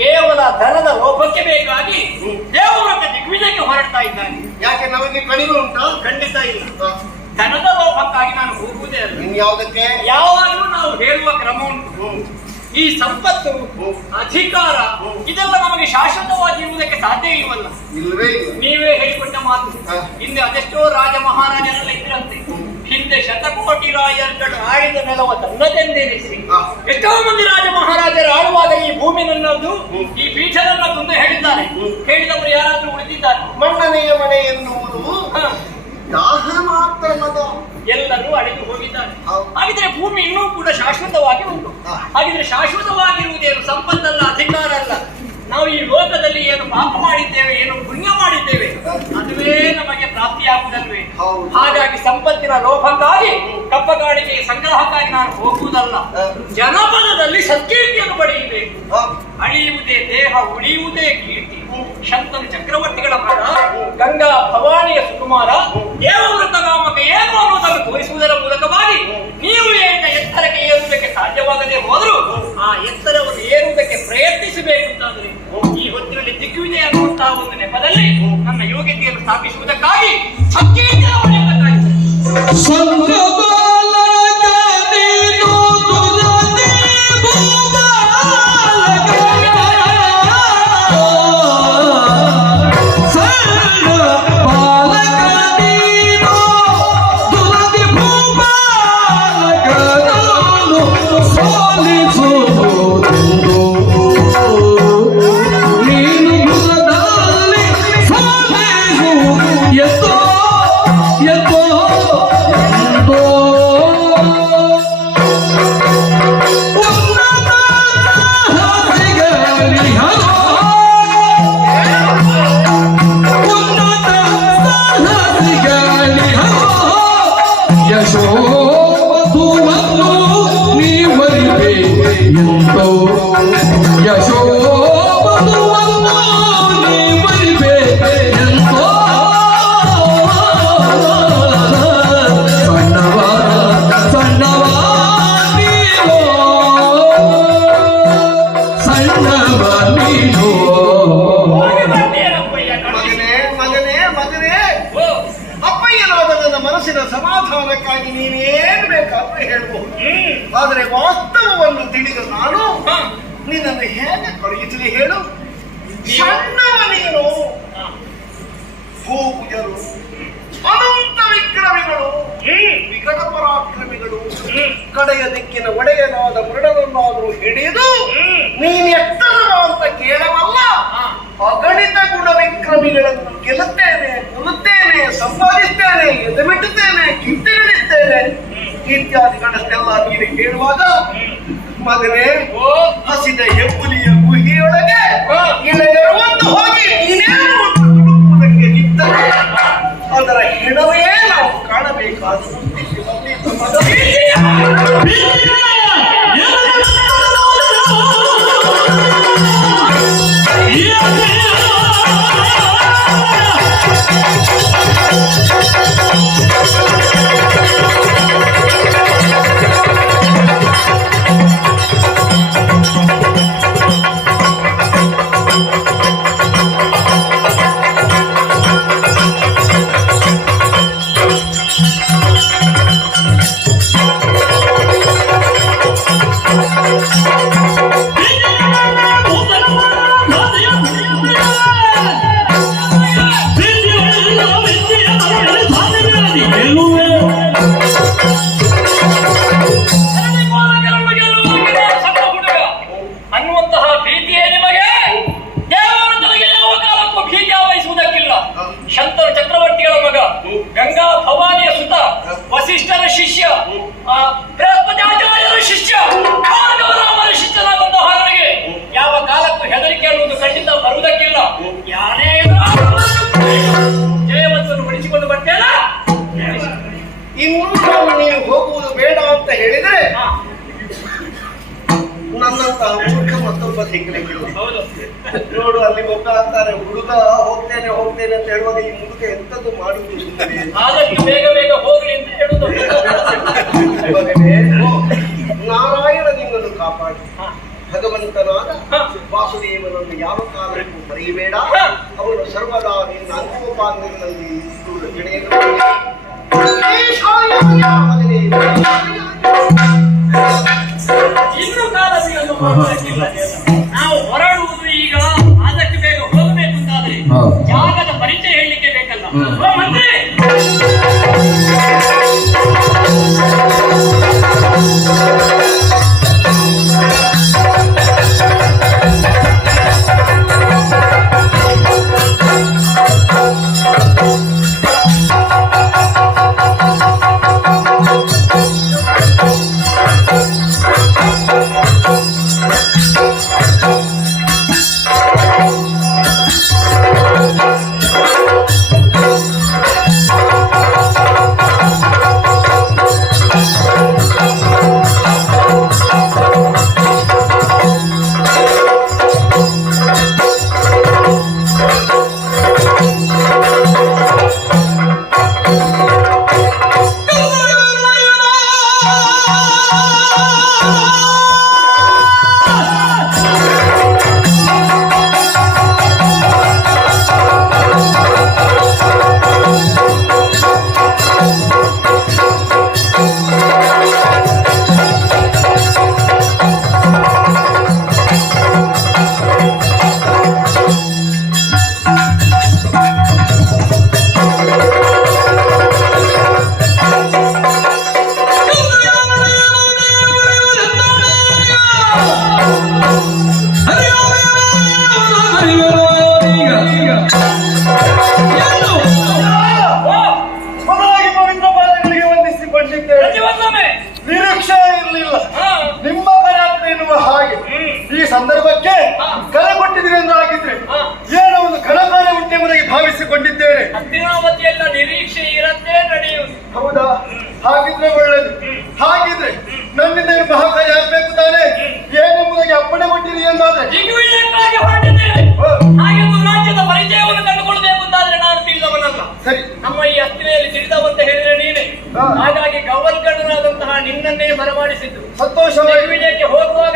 ಕೇವಲ ಧನದ ಲೋಭಕ್ಕೆ ಬೇಕಾಗಿ ದೇವವ್ರತ ದಿಗ್ವಿಜಯಕ್ಕೆ ಹೊರಡ್ತಾ ಇದ್ದಾನೆ. ಯಾಕೆ ನಮಗೆ ಕಡಿಮೆ ಉಂಟಾ? ಖಂಡಿತ ಇಲ್ಲ. ಧನದ ಲೋಭಕ್ಕಾಗಿ ನಾನು ಹೋಗುವುದೇ ಅಲ್ಲ. ಯಾವುದಕ್ಕೆ? ಯಾವಾಗಲೂ ನಾವು ಹೇಳುವ ಕ್ರಮ ಉಂಟು. ಈ ಸಂಪತ್ತು, ಅಧಿಕಾರ ಇದೆಲ್ಲ ನಮಗೆ ಶಾಶ್ವತವಾಗಿ ಇರುವುದಕ್ಕೆ ಸಾಧ್ಯ ಇಲ್ವಲ್ಲ. ಇಲ್ಲವೇ ಇಲ್ಲ. ನೀವೇ ಹೇಳಿಕೊಟ್ಟ ಮಾತು. ಹಿಂದೆ ಅದೆಷ್ಟೋ ರಾಜ ಮಹಾರಾಜರೆಲ್ಲ ಇದ್ರಂತೆ. ಹಿಂದೆ ಶತಕೋಟಿ ರಾಜರುಗಳು ಆಳಿದ ನೆಲವ ತನ್ನದೆಂದೆನಿಸಿ ಎಷ್ಟೋ ಮಂದಿ ರಾಜ ಮಹಾರಾಜರು ಆಳುವಾಗ ಈ ಭೂಮಿ ನನ್ನದು, ಈ ಪೀಠ ನನ್ನದು ಎಂದು ಹೇಳಿದ್ದಾರೆ. ಹೇಳಿದವರು ಯಾರಾದ್ರೂ ಉಳಿದಿದ್ದಾರೆ? ಮಣ್ಣನೆಯ ಮನೆ ಎನ್ನುವುದು ದಾಹ ಮಾತ್ರ ಮದ. ಎಲ್ಲರೂ ಅಳಿದು ಹೋಗಿದ್ದಾರೆ. ಹಾಗಿದ್ರೆ ಭೂಮಿ ಇನ್ನೂ ಕೂಡ ಶಾಶ್ವತವಾಗಿ ಉಂಟು. ಹಾಗಿದ್ರೆ ಶಾಶ್ವತವಾಗಿರುವುದೇನು ಸಂಪತ್ತಲ್ಲ, ಅಧಿಕಾರ ಅಲ್ಲ. ನಾವು ಈ ಲೋಕದಲ್ಲಿ ಏನು ಪಾಪ ಮಾಡಿದ್ದೇವೆ, ಏನು ಪುಣ್ಯ ಮಾಡಿದ್ದೇವೆ, ಅದುವೇ ನಮಗೆ ಪ್ರಾಪ್ತಿಯಾಗುವುದಲ್ವೇ? ಹಾಗಾಗಿ ಸಂಪತ್ತಿನ ಲೋಭಕ್ಕಾಗಿ ಕಪ್ಪಗಾಣಿಕೆಯ ಸಂಗ್ರಹಕ್ಕಾಗಿ ನಾನು ಹೋಗುವುದಲ್ಲ. ಜನಪದದಲ್ಲಿ ಸತ್ಕೀರ್ತಿಯನ್ನು ಪಡೆಯಬೇಕು. ಅಳಿಯುವುದೇ ದೇಹ, ಉಳಿಯುವುದೇ ಕೀರ್ತಿ. ಶಂತನು ಚಕ್ರವರ್ತಿಗಳ ಮಗ, ಗಂಗಾ ಭವಾನಿಯ ಸುಕುಮಾರ, ದೇವವ್ರತ ನಾಮಕ ಏನು ಅನ್ನೋದನ್ನು ತೋರಿಸುವುದರ ಮೂಲಕವಾಗಿ ನೀವು ಏನ ಎತ್ತರಕ್ಕೆ ಏರುವುದಕ್ಕೆ ಸಾಧ್ಯವಾಗದೆ ಹೋದರೂ ಆ ಎತ್ತರವನ್ನು ಏರುವುದಕ್ಕೆ ಪ್ರಯತ್ನಿಸಬೇಕು ಅಂತಾದ್ರೆ ಈ ಹೊತ್ತಿನಲ್ಲಿ ದಿಗ್ವಿಜಯ ಅನ್ನುವಂತಹ ಒಂದು ನೆಪದಲ್ಲಿ ನನ್ನ ಯೋಗ್ಯತೆಯನ್ನು ಸ್ಥಾಪಿಸುವುದಕ್ಕಾಗಿ ಸಮಾಧಾನಕ್ಕಾಗಿ ನೀನೇನು ಬೇಕಾದ್ರೂ ಹೇಳ್ಬಹುದು. ಆದರೆ ವಾಸ್ತವವನ್ನು ತಿಳಿದ ನಾನು ನಿನ್ನನ್ನು ಹೇಗೆ ಕಳುಹಿಸಲಿ ಹೇಳು? ಸಣ್ಣವ ನೀನು, ಭೂಭುಜರು, ಅನಂತ ವಿಕ್ರಮಿಗಳು, ವಿಕಟ ಪರಾಕ್ರಮಿಗಳು, ಕಡೆಯ ದಿಕ್ಕಿನ ಒಡೆಯನಾದ ಮೃಡನನ್ನಾದರೂ ಹಿಡಿದು ನೀನು ಎತ್ತರವ ಅಂತ ಕೇಳವಲ್ಲ, ಅಗಣಿತ ಗುಣ ವಿಕ್ರಮಿಗಳನ್ನು ಗೆಲ್ಲುತ್ತೇನೆ, ಕೊಲ್ಲುತ್ತೇನೆ, ಸಂಪಾದಿಸ್ತೇನೆ, ಎದೆಬಿಟ್ಟುತ್ತೇನೆ, ಕಿತ್ತೇಳಿಸ್ತೇನೆ ಇತ್ಯಾದಿಗಳನ್ನೆಲ್ಲ ನೀನು ಹೇಳುವಾಗ ಮಗನೇ, ಹಸಿದ ಹೆಬ್ಬುಲಿಯ ಗುಹಿಯೊಳಗೆ ಇಳೆಯರುವಂತ ಹೋಗಿ ನೀನೇನು ತುಡುಕುವುದಕ್ಕೆ ನಿಂತರೆ ಅದರ ಹೆಣವೇ ನಾವು ಕಾಣಬೇಕಾದ ಗೆಲ್ಲುವೆ. ಅನ್ನುವಂತಹ ಭೀತಿಯೇ ನಿಮಗೆ ದೇವರ ನನಗೆ ಯಾವ ಕಾಲಕ್ಕೂ ಭೀತಿ ವಹಿಸುವುದಕ್ಕಿಲ್ಲ. ಶಂತರ ಚಕ್ರವರ್ತಿಗಳ ಮಗ, ಗಂಗಾ ಭವಾನಿಯ ಸುತ, ವಸಿಷ್ಠರ ಶಿಷ್ಯ, ಬೃಹಸ್ಪತ್ಯಾಚಾರ್ಯರ ಶಿಷ್ಯ, ಭಾರ್ಗವರಾಮನ ಶಿಷ್ಯನಾದಂತಹ ನನಗೆ ಯಾವ ಕಾಲಕ್ಕೂ ಹೆದರಿಕೆ ಅನ್ನುವುದು ಖಂಡಿತ ಬರುವುದಕ್ಕಿಲ್ಲ. ಯಾರೇ ಜಯವಂತನ್ನು ಉಳಿಸಿಕೊಂಡು ಬರ್ತೇನ. ಇನ್ನು ನಾವು ನೀವು ಹೋಗುವುದು ಬೇಡ ಅಂತ ಹೇಳಿದ್ರೆ ನನ್ನಂತಹ ಮೂರ್ಖ ಮತ್ತೊಬ್ಬ ಸಿಗ್ಲಿಕ್ಕಿಲ್ಲ. ಹೌದು, ನೋಡು ಅಲ್ಲಿ ಗೊತ್ತಾಗ್ತಾರೆ, ಹುಡುಗ ಹೋಗ್ತೇನೆ ಹೋಗ್ತೇನೆ ಅಂತ ಹೇಳುವಾಗ ಈ ಮುದುಕ ಎಂತದ್ದು ಮಾಡುವುದು ಸುಮ್ಮನೆ. ಆದಷ್ಟು ಬೇಗ ಬೇಗ ಹೋಗ್ಲಿ ಅಂತ ಹೇಳುದು. ಮಗನೇ, ನಾರಾಯಣ ನಿನ್ನನ್ನು ಕಾಪಾಡಿ. ಭಗವಂತನಾದ ವಾಸುದೇವನನ್ನು ಯಾವ ಕಾಲಕ್ಕೂ ಮರೆಯಬೇಡ. ಅವನು ಸರ್ವದಾ ನಿನ್ನ ಅಂಗೋಪಾಂಗಗಳಲ್ಲಿ ಇನ್ನು ಕಾಲ ಸಿಗಲು ಮಾಡುವುದಕ್ಕಿಲ್ಲ. ನಾವು ಹೊರಡುವುದು ಈಗ, ಆದಷ್ಟು ಬೇಗ ಹೋಗಬೇಕು ಅಂತಾದ್ರೆ ಜಾಗದ ಪರಿಚಯ ಹೇಳಲಿಕ್ಕೆ ಬೇಕಲ್ಲ. ಮಂತ್ರಿ, ನಿರೀಕ್ಷೆ ಇರಲಿಲ್ಲ ನಿಮ್ಮ ಪ್ರಯತ್ನ ಎನ್ನುವ ಹಾಗೆ ಈ ಸಂದರ್ಭಕ್ಕೆ ಕರೆ ಕೊಟ್ಟಿದ್ದೀರಿ ಎಂದು ಆಗಿದ್ರೆ ಏನೋ ಒಂದು ಕನಕಾಲ ಉಂಟೆಂಬುದಾಗಿ ಭಾವಿಸಿಕೊಂಡಿದ್ದೇನೆ. ಹಸ್ತಿನಾವತಿಯೆಲ್ಲ ನಿರೀಕ್ಷೆ ಇರತ್ತೆ ನಡೆಯುವುದು. ಹೌದಾ? ಹಾಗಿದ್ರೆ ಒಳ್ಳೇದು. ಹಾಗಿದ್ರೆ ನನ್ನಿಂದ ಮಹಾಕಾರ್ಯ ಆಗ್ಬೇಕು ತಾನೆ ಏನೆಂಬುದಾಗಿ ಅಪ್ಪಣೆ ಕೊಟ್ಟಿರಿ ಎಂದಾದ್ರೆ ದಿಗ್ವಿಜಯಕ್ಕಾಗಿ ಹೊರಟಿದ್ದೇನೆ. ಹಾಗೆ ರಾಜ್ಯದ ಪರಿಚಯವನ್ನು ಕಂಡುಕೊಳ್ಳಬೇಕು ಅಂತಾದ್ರೆ ನಾನು ತಿಳಿದವನಲ್ಲ. ಸರಿ, ನಮ್ಮ ಈ ಹಸ್ತಿನೆಯಲ್ಲಿ ತಿಳಿದವಂತ ಹೇಳಿದ್ರೆ ನೀನೆ. ಹಾಗಾಗಿ ಗವರ್ಗಣನಾದಂತಹ ನಿನ್ನನ್ನೇ ಬರಮಾಡಿಸಿದ್ದು. ಸಂತೋಷವಾಗಿ ದಿಗ್ವಿಜಯಕ್ಕೆ ಹೋಗುವಾಗ